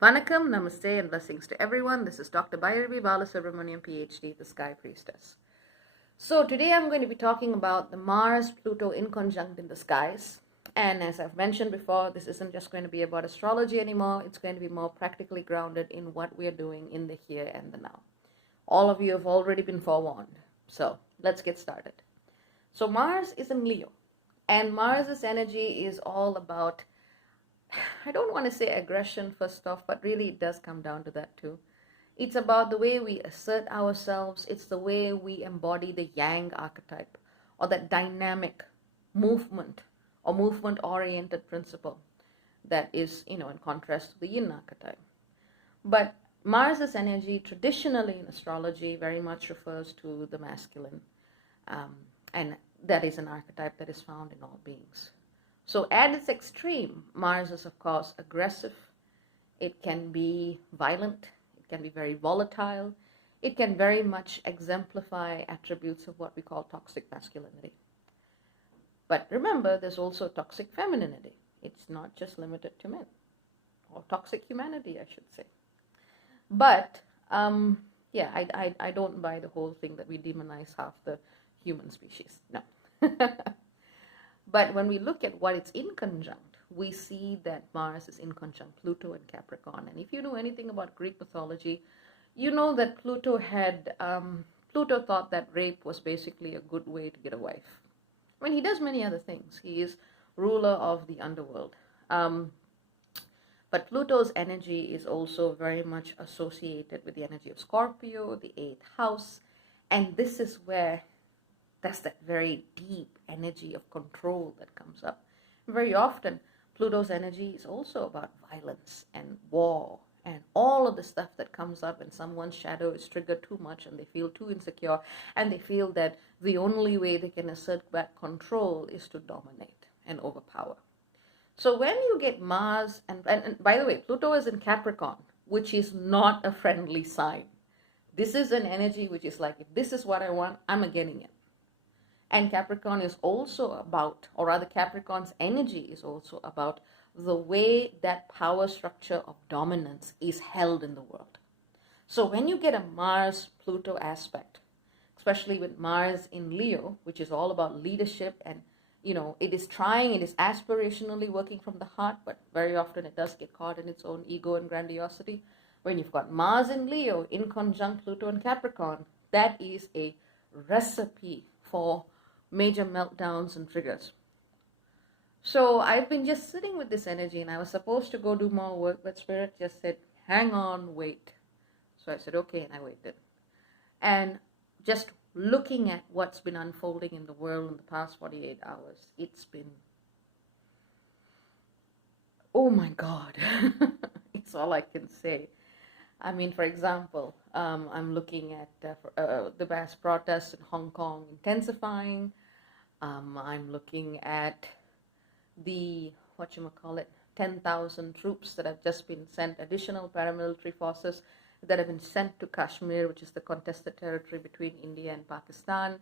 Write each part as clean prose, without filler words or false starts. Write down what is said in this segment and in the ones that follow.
Vanakkam, Namaste, and blessings to everyone. This is Dr. Bhairavi Balasubramaniam, PhD, the Sky Priestess. So today I'm going to be talking about the Mars-Pluto inconjunct in the skies. And as I've mentioned before, this isn't just going to be about astrology anymore. It's going to be more practically grounded in what we are doing in the here and the now. All of you have already been forewarned. So let's get started. So Mars is in Leo. And Mars's energy is all about, I don't want to say aggression first off, but really it does come down to that too. It's about the way we assert ourselves. It's the way we embody the yang archetype, or that dynamic movement or movement-oriented principle that is, in contrast to the yin archetype. But Mars's energy traditionally in astrology very much refers to the masculine, and that is an archetype that is found in all beings. So at its extreme, Mars is, of course, aggressive. It can be violent. It can be very volatile. It can very much exemplify attributes of what we call toxic masculinity. But remember, there's also toxic femininity. It's not just limited to men, or toxic humanity, I should say. But, yeah, I don't buy the whole thing that we demonize half the human species. No. But when we look at what it's in conjunct, we see that Mars is in conjunct Pluto and Capricorn. And if you know anything about Greek mythology, you know that Pluto thought that rape was basically a good way to get a wife. I mean, he does many other things. He is ruler of the underworld. But Pluto's energy is also very much associated with the energy of Scorpio, the 8th house. And this is where that's that very deep energy of control that comes up. Very often, Pluto's energy is also about violence and war and all of the stuff that comes up when someone's shadow is triggered too much and they feel too insecure and they feel that the only way they can assert back control is to dominate and overpower. So when you get Mars, and by the way, Pluto is in Capricorn, which is not a friendly sign. This is an energy which is like, if this is what I want, I'm getting it. And Capricorn is also about, or rather Capricorn's energy is also about the way that power structure of dominance is held in the world. So when you get a Mars-Pluto aspect, especially with Mars in Leo, which is all about leadership and, it is aspirationally working from the heart, but very often it does get caught in its own ego and grandiosity. When you've got Mars in Leo in conjunct Pluto and Capricorn, that is a recipe for major meltdowns and triggers. So I've been just sitting with this energy, and I was supposed to go do more work, but Spirit just said, hang on, wait. So I said, okay, and I waited. And just looking at what's been unfolding in the world in the past 48 hours, it's been, oh my God, it's all I can say. I mean, for example, I'm looking at the mass protests in Hong Kong intensifying. I'm looking at the, 10,000 troops that have just been sent, additional paramilitary forces that have been sent to Kashmir, which is the contested territory between India and Pakistan.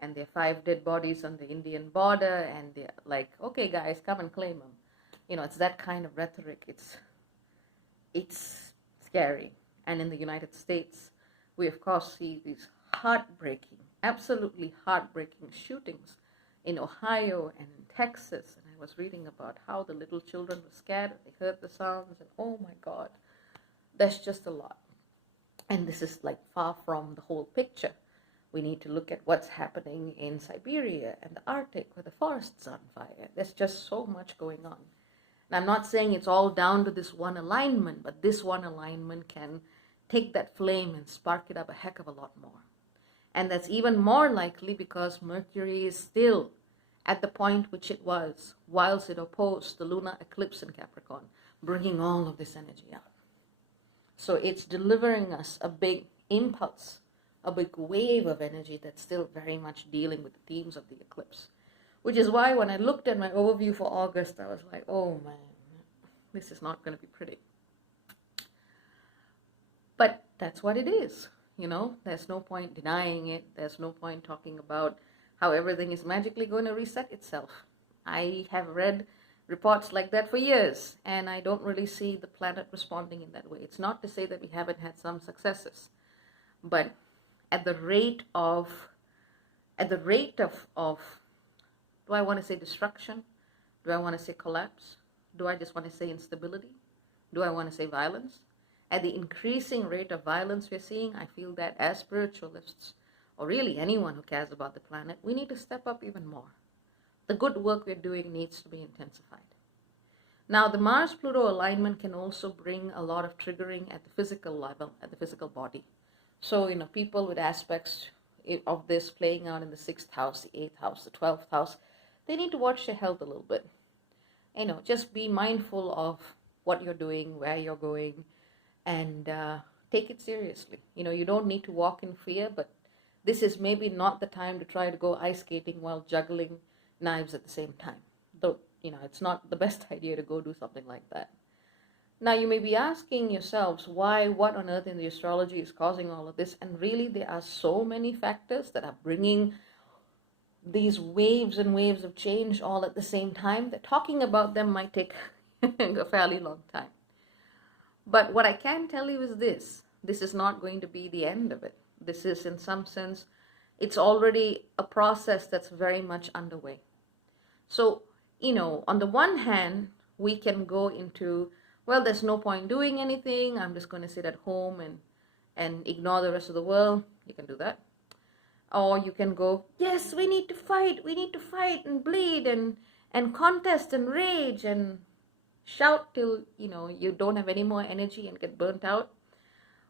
And there are 5 dead bodies on the Indian border. And they're like, okay, guys, come and claim them. It's that kind of rhetoric. It's scary. And in the United States, we of course see these heartbreaking, absolutely heartbreaking shootings in Ohio and in Texas. And I was reading about how the little children were scared, they heard the sounds, and oh my God, that's just a lot. And this is like far from the whole picture. We need to look at what's happening in Siberia and the Arctic, where the forests are on fire. There's just so much going on. And I'm not saying it's all down to this one alignment, but this one alignment can take that flame and spark it up a heck of a lot more. And that's even more likely because Mercury is still at the point which it was whilst it opposed the lunar eclipse in Capricorn, bringing all of this energy out. So it's delivering us a big impulse, a big wave of energy that's still very much dealing with the themes of the eclipse. Which is why when I looked at my overview for August, I was like, oh man, this is not going to be pretty. But that's what it is. There's no point denying it. There's no point talking about how everything is magically going to reset itself. I have read reports like that for years, and I don't really see the planet responding in that way. It's not to say that we haven't had some successes, but at the rate of do I want to say destruction? Do I want to say collapse? Do I just want to say instability? Do I want to say violence? At the increasing rate of violence we're seeing, I feel that as spiritualists, or really anyone who cares about the planet, we need to step up even more. The good work we're doing needs to be intensified. Now, the Mars-Pluto alignment can also bring a lot of triggering at the physical level, at the physical body. So, people with aspects of this playing out in the 6th house, the 8th house, the 12th house, they need to watch their health a little bit. Just be mindful of what you're doing, where you're going, and take it seriously. You don't need to walk in fear, but this is maybe not the time to try to go ice skating while juggling knives at the same time. Though, it's not the best idea to go do something like that. Now, you may be asking yourselves, what on earth in the astrology is causing all of this? And really, there are so many factors that are bringing these waves and waves of change all at the same time that talking about them might take a fairly long time. But what I can tell you is this is not going to be the end of it. This is, in some sense, it's already a process that's very much underway. So, on the one hand, we can go into, well, there's no point doing anything. I'm just going to sit at home and ignore the rest of the world. You can do that. Or you can go, yes, we need to fight and bleed and contest and rage and shout till, you don't have any more energy and get burnt out.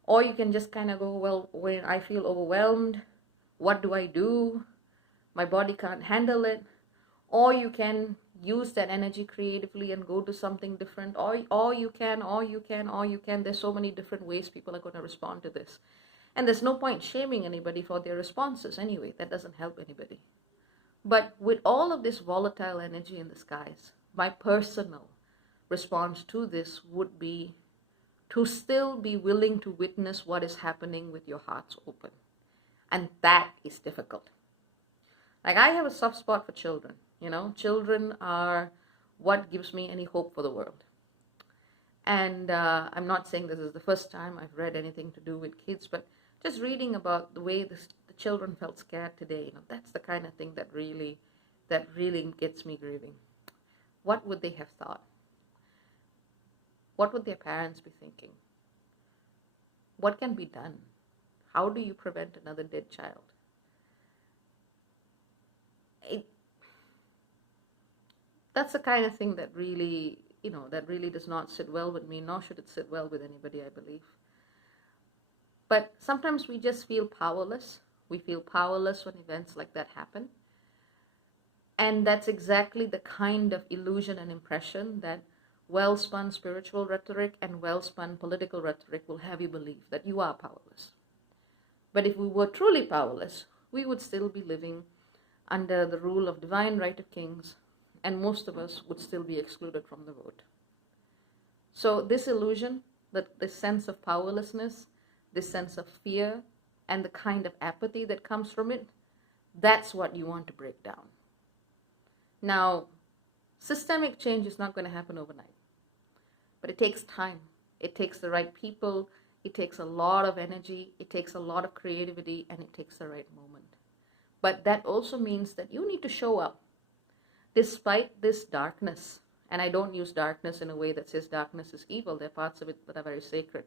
Or you can just kind of go, well, when I feel overwhelmed, what do I do? My body can't handle it. Or you can use that energy creatively and go do something different. Or you can. There's so many different ways people are going to respond to this. And there's no point shaming anybody for their responses anyway. That doesn't help anybody. But with all of this volatile energy in the skies, my personal response to this would be to still be willing to witness what is happening with your hearts open. And that is difficult. Like, I have a soft spot for children. Children are what gives me any hope for the world. And I'm not saying this is the first time I've read anything to do with kids, but just reading about the way the children felt scared today, that's the kind of thing that really gets me grieving. What would they have thought? What would their parents be thinking? What can be done? How do you prevent another dead child? That's the kind of thing that really does not sit well with me, nor should it sit well with anybody, I believe. But sometimes we just feel powerless. We feel powerless when events like that happen. And that's exactly the kind of illusion and impression that well-spun spiritual rhetoric and well-spun political rhetoric will have you believe, that you are powerless. But if we were truly powerless, we would still be living under the rule of divine right of kings, and most of us would still be excluded from the vote. So this illusion, this sense of powerlessness, this sense of fear, and the kind of apathy that comes from it, that's what you want to break down. Now, systemic change is not going to happen overnight. But it takes time. It takes the right people. It takes a lot of energy. It takes a lot of creativity, and it takes the right moment. But that also means that you need to show up despite this darkness. And I don't use darkness in a way that says darkness is evil. There are parts of it that are very sacred.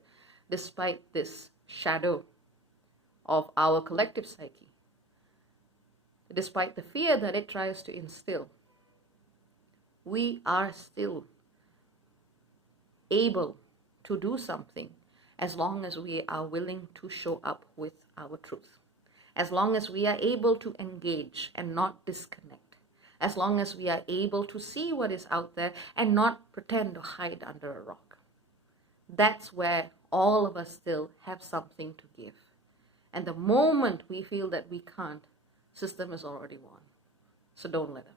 Despite this shadow of our collective psyche, despite the fear that it tries to instill, we are still able to do something as long as we are willing to show up with our truth, as long as we are able to engage and not disconnect, as long as we are able to see what is out there and not pretend to hide under a rock. That's where all of us still have something to give. And the moment we feel that we can't, system has already won. So don't let them.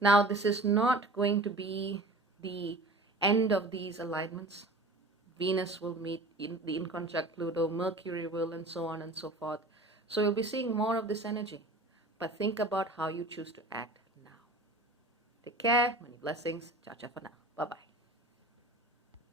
Now, this is not going to be the end of these alignments. Venus will meet in the inconjunct Pluto, Mercury will, and so on and so forth. So you'll be seeing more of this energy. But think about how you choose to act now. Take care. Many blessings. Ciao, ciao for now. Bye-bye.